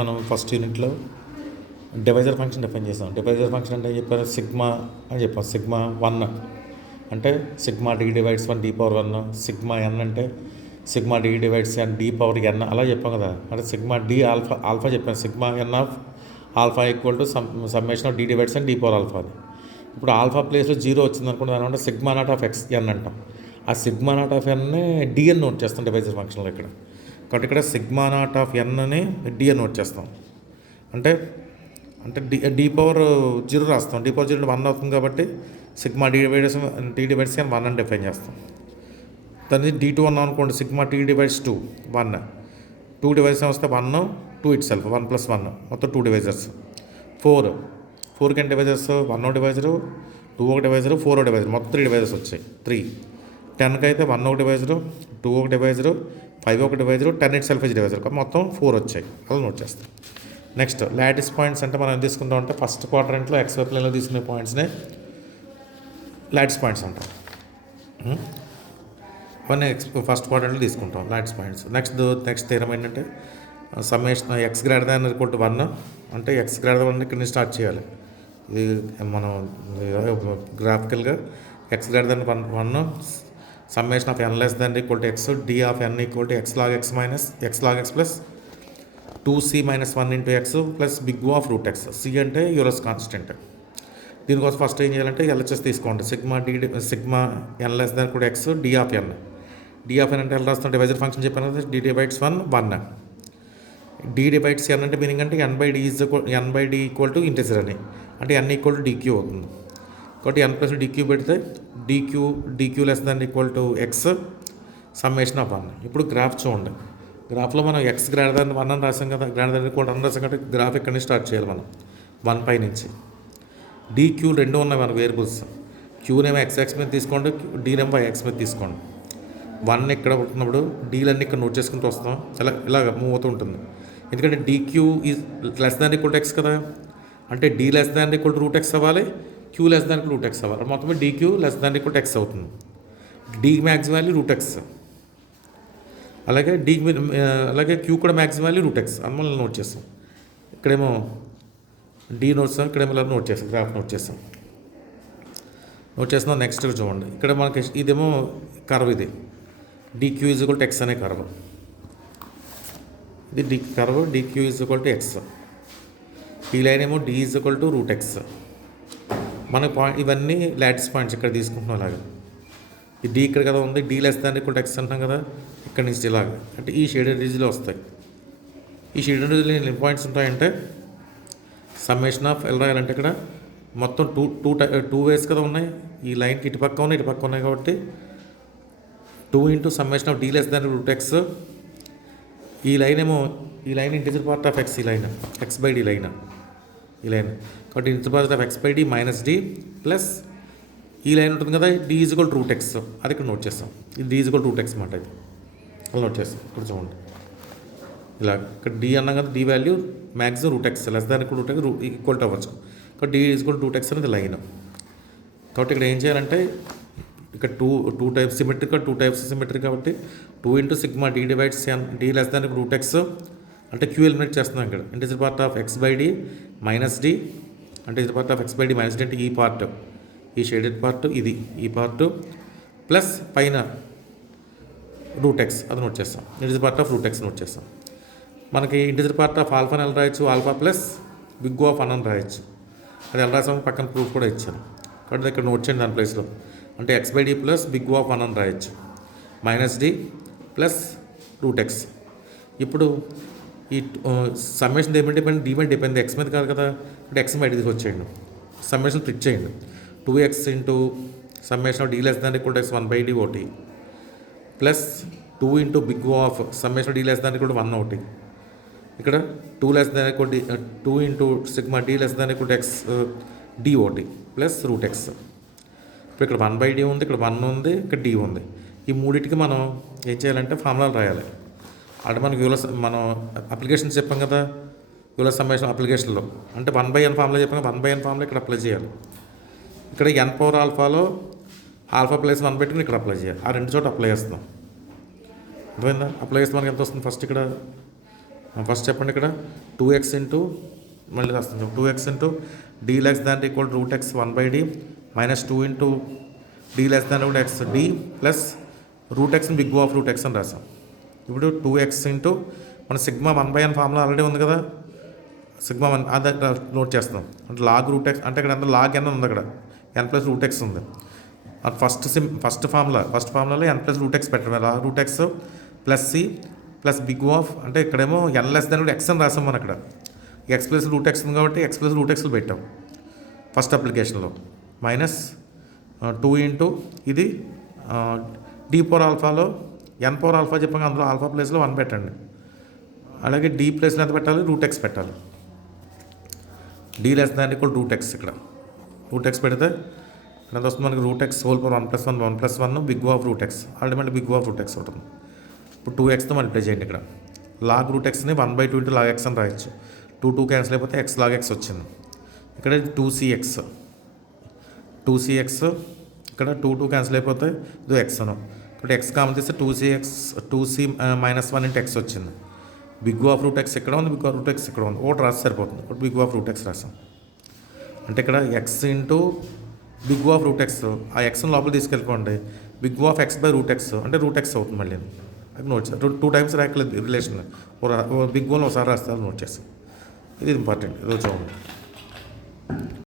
మనం ఫస్ట్ యూనిట్లో divisor function define చేసాం. డివైజర్ ఫంక్షన్ అంటే చెప్పారు సిగ్మా అని చెప్పాం. సిగ్మా 1 అంటే sigma D divides 1 D power 1, sigma N అంటే sigma D divides N D power N అలా చెప్పాం కదా. అంటే సిగ్మా డి ఆల్ఫా చెప్పాను. Sigma N of alpha equal to summation of D divides and D power alpha అని. ఇప్పుడు alpha ప్లేస్లో 0 వచ్చింది అనుకుంటే దాని అంటే సిగ్మా నాట్ ఆఫ్ ఎక్స్ ఎన్ అంటాం. ఆ సిగ్మా నాట్ ఆఫ్ ఎన్ని డిఎన్ నోట్ చేస్తాం డివైజర్ ఫంక్షన్లో ఇక్కడ. కాబట్టి ఇక్కడ సిగ్మా నాట్ ఆఫ్ ఎన్ని డిఎన్ నోట్ చేస్తాం. అంటే డి పవర్ 0 రాస్తాం. డి పవర్ 0 1 అవుతుంది కాబట్టి సిగ్మా డి డివైడ్స్ అని 1 అని డిఫైన్ చేస్తాం. దాన్ని D2 అన్నాం అనుకోండి. సిగ్మా టీ డివైడ్స్ 2 1 2 డివైజర్స్ వస్తే 1 2 ఇట్ సెల్ఫ్ 1 + 1 మొత్తం 2 డివైజర్స్. 4 కి డివైజర్స్ 1 డివైజరు 2 ఒక డివైజరు 4 ఒక డివైజర్ మొత్తం 3 డివైజర్స్ వచ్చాయి. 3 10కి అయితే 1 ఒక డివైజరు 2 ఒక డివైజరు 5 ఒక డివైజరు 10 ఇట్ సెల్ఫ్ డివైజర్ మొత్తం 4 వచ్చాయి. అలా నోట్ చేస్తాం. నెక్స్ట్ లాటిస్ పాయింట్స్ అంటే మనం ఏం తీసుకుంటాం అంటే ఫస్ట్ క్వాడ్రంట్లో XY ప్లేన్లో తీసుకునే పాయింట్స్నే లాటిస్ పాయింట్స్ అంటాం. అవన్నీ ఫస్ట్ క్వాడ్రంట్లో తీసుకుంటాం లాటిస్ పాయింట్స్. నెక్స్ట్ థీరం ఏంటంటే summation X greater than equal to 1 అంటే ఎక్స్ గ్రేటర్ దాన్ ఇక్కడ నుంచి స్టార్ట్ చేయాలి. ఇది మనం గ్రాఫికల్గా x greater than 1 summation of n less than equal to x d of n equal to x log x minus x log x plus 2c - 1 into x plus big of root x. C అంటే Euler's constant. దీనికోసం first ఏం చేయాలంటే LHS తీసుకోండి. Sigma ఎన్ less దాన్ కూడా X d of ఎన్ అంటే ఎలా రాస్తాం divisor function చెప్పాను కదా. డి డివైడ్స్ 1 డి డివైడ్స్ ఎన్ అంటే మీనింగ్ అంటే n/d ఈక్వల్ టు ఇంటిజర్ అని అంటే n ఈక్వల్ టు dq అవుతుంది. కాబట్టి n + dq పెడితే dq less than equal to X summation of 1. ఇప్పుడు గ్రాఫ్ చూడండి. గ్రాఫ్లో మనం ఎక్స్ గ్రేటర్ దాన్ 1 అని రాసాం కదా. గ్రేటర్ దాన్ ఈక్వల్ 1 రాసాం కాబట్టి గ్రాఫ్ ఇక్కడ నుంచి స్టార్ట్ చేయాలి మనం 1 పై నుంచి. dq 2 ఉన్నాయి మన వేరియబుల్స్. క్యూనేమో x మీద తీసుకోండి, డీనేమో y x మీద తీసుకోండి. 1 ఇక్కడ ఉంటున్నప్పుడు డీలన్నీ ఇక్కడ నోట్ చేసుకుంటూ వస్తాం. ఇలాగ మూవ్ అవుతూ ఉంటుంది. ఎందుకంటే dq is less than equal to X కదా. అంటే d less than equal to root X అవ్వాలి, q less than root X అవ్వాలి. మొత్తం dq less than equal to X అవుతుంది. d maximum value root x, అలాగే q కూడా maximum value root X అని మనం నోట్ చేస్తాం. ఇక్కడేమో d నోట్ చేస్తాం, ఇక్కడేమో ఇలా నోట్ చేస్తాం. గ్రాఫ్ నోట్ చేస్తాం. నెక్స్ట్ చూడండి. ఇక్కడ మనకి ఇదేమో కర్వ్, ఇది dq is equal to X అనే కర్వ్. ఇది curve dq is equal to X. ఈ లైన్ ఏమో d is equal to root X. మన పాయింట్ ఇవన్నీ లాటిస్ పాయింట్స్ ఇక్కడ తీసుకుంటున్నాం. అలాగా ఈ d ఇక్కడ కదా ఉంది. d less than equal to X అంటాం కదా. ఇక్కడ నుంచి ఇలాగా అంటే ఈ షేడెడ్ రీజ్లో వస్తాయి. ఈ షేడెడ్ రీజ్లో ఎన్ని పాయింట్స్ ఉంటాయంటే సమ్మేషన్ ఆఫ్ ఎలా రాయాలంటే ఇక్కడ మొత్తం టూ వేస్ కదా ఉన్నాయి. ఈ లైన్కి ఇటుపక్క ఉన్నాయి కాబట్టి 2 into summation of d less than root X. ఈ line integer part of X. ఈ లైన్ x/d లైన్. కాబట్టి integer part of x/d minus d plus ఈ లైన్ ఉంటుంది కదా d is equal to root X. అది ఇక్కడ నోట్ చేస్తాం. ఇది d is equal to root X మాట. ఇది అలా నోట్ చేస్తాం. ఇప్పుడు చూడండి ఇలా ఇక్కడ d అన్నాం కదా. d value maximum root x less than root X equal to అవ్వచ్చు. కాబట్టి d is equal to root X అనేది లైన్. కాబట్టి ఇక్కడ ఏం చేయాలంటే ఇక్కడ two types symmetric, 2 types symmetric. కాబట్టి 2 into sigma d divides d less than root X అంటే q ఎలిమినేట్ చేస్తున్నాం. ఇక్కడ integer part of x/d minus d అంటే integer part of x/d minus d అంటే ఈ పార్ట్, ఈ షేడెడ్ పార్ట్, ఇది ఈ పార్ట్ ప్లస్ పైన రూట్ ఎక్స్ అది నోట్ చేస్తాం. Integer part of root X note చేస్తాం. మనకి ఇంటిజర్ పార్ట్ ఆఫ్ ఆల్ఫాని ఎలా రాయొచ్చు, ఆల్ఫా ప్లస్ బిగ్ ఆఫ్ 1 అని రాయొచ్చు. అది ఎలా రాసాము పక్కన ప్రూఫ్ కూడా ఇచ్చాను. కాబట్టి ఇక్కడ నోట్ చేయండి దాని ప్లేస్లో. అంటే x/d ప్లస్ బిగ్ ఆఫ్ 1 అని రాయొచ్చు minus d plus root x. ఇప్పుడు ఈ సమ్మేషన్ దేని మీద డిపెండ్, d మీద డిపెండ్, ఎక్స్ మీద కాదు కదా. అంటే ఎక్స్ బయట తీసుకొచ్చేయండి. సమ్మేషన్ స్ప్లిట్ చేయండి. 2x into summation of d less than equal to x 1/d ఒకటి plus 2 into big of summation of d less than equal to 1 ఒకటి. ఇక్కడ 2 less than equal 2 into sigma d less than equal to x d ఒకటి plus root x. ఇప్పుడు ఇక్కడ 1/d ఉంది, ఇక్కడ 1 ఉంది, ఇక్కడ d ఉంది. ఈ మూడింటికి మనం ఏం చేయాలంటే ఫార్ములాలు రాయాలి. అంటే మనకి మనం అప్లికేషన్స్ చెప్పాం కదా. యూలర్ సమ్మేషన్ అప్లికేషన్లో అంటే 1/n ఫార్ములా చెప్పాం. 1/n ఫార్ములా ఇక్కడ అప్లై చేయాలి. ఇక్కడ n పవర్ ఆల్ఫాలో ఆల్ఫా ప్లస్ 1 పెట్టుకుని ఇక్కడ అప్లై చేయాలి. ఆ రెండు చోట అప్లై చేస్తున్నాం. అర్థమైందా? అప్లై చేస్తే మనకి ఎంత వస్తుంది? ఫస్ట్ ఇక్కడ ఫస్ట్ చెప్పండి ఇక్కడ 2x ఇంటూ మళ్ళీ రాస్తాను 2x into d less than equal root X 1/d minus 2 into d less than root X d plus root ఎక్స్ని బిగ్ ఆఫ్ రూట్ ఎక్స్ అని రాసాం. ఇప్పుడు 2x ఇంటూ మన సిగ్మా 1/n ఫార్ములా ఆల్రెడీ ఉంది కదా, sigma 1 అది నోట్ చేస్తాం. అంటే లాగ్ రూట్ ఎక్స్ అంటే ఇక్కడ ఎంత లాగ్ n ఉంది, అక్కడ n ప్లస్ రూట్ ఎక్స్ ఉంది. ఫస్ట్ ఫార్ములాలో n ప్లస్ రూట్ ఎక్స్ పెట్టడం, root X plus C plus big of అంటే ఇక్కడేమో n లెస్ దాన్ ఎక్స్ అని రాసాం. మనం అక్కడ ఎక్స్ ప్లస్ రూట్ ఎక్స్ ఉంది కాబట్టి ఎక్స్ ప్లస్ రూట్ ఎక్స్లు పెట్టాం ఫస్ట్ అప్లికేషన్లో. మైనస్ 2 ఇంటూ ఇది డి పవర్ ఆల్ఫాలో n పవర్ ఆల్ఫా చెప్పాక అందులో ఆల్ఫా ప్లేస్లో 1 పెట్టండి. అలాగే డి ప్లేస్లో ఎంత పెట్టాలి, రూట్ ఎక్స్ పెట్టాలి. D less than equal root X, ఇక్కడ రూట్ ఎక్స్ పెడితే ఎంత వస్తుంది మనకి, root X whole power 1+1 big of root X, ultimate big of root X ఉంటుంది. ఇప్పుడు 2xతో మల్టిప్లై చేయండి. ఇక్కడ లాగ్ రూట్ ఎక్స్ని 1/2 ఇంటూ లాగ్ ఎక్స్ అని రాయొచ్చు. 2 క్యాన్సిల్ అయిపోతే ఎక్స్ లాగ్ ఎక్స్ వచ్చింది. ఇక్కడ 2cx ఇక్కడ 2 క్యాన్సిల్ అయిపోతే ఇది ఎక్స్ అను. ఇప్పుడు ఎక్స్ కామన్ తీస్తే 2c మైనస్ 1 ఇంటూ ఎక్స్ వచ్చింది. బిగ్ ఆఫ్ రూట్ ఎక్స్ ఇక్కడ ఉంది, బిగ్ ఆఫ్ రూట్ ఎక్స్ ఇక్కడ ఉంది, ఒకటి రాసి సరిపోతుంది. ఇప్పుడు బిగ్ ఆఫ్ రూట్ ఎక్స్ రాసాం. అంటే ఇక్కడ X into big of root X, ఆ ఎక్స్ని లోపల తీసుకెళ్ళిపోండి. Big of X by root X అంటే రూట్ ఎక్స్ అవుతుంది. మళ్ళీ అది నోట్ చేస్తాం. 2 టైమ్స్ రాయట్లేదు రిలేషన్, బిగ్ వన్ ఒకసారి రాస్తే నోట్ చేస్తాం. ఇది ఇంపార్టెంట్, ఇది చూడండి.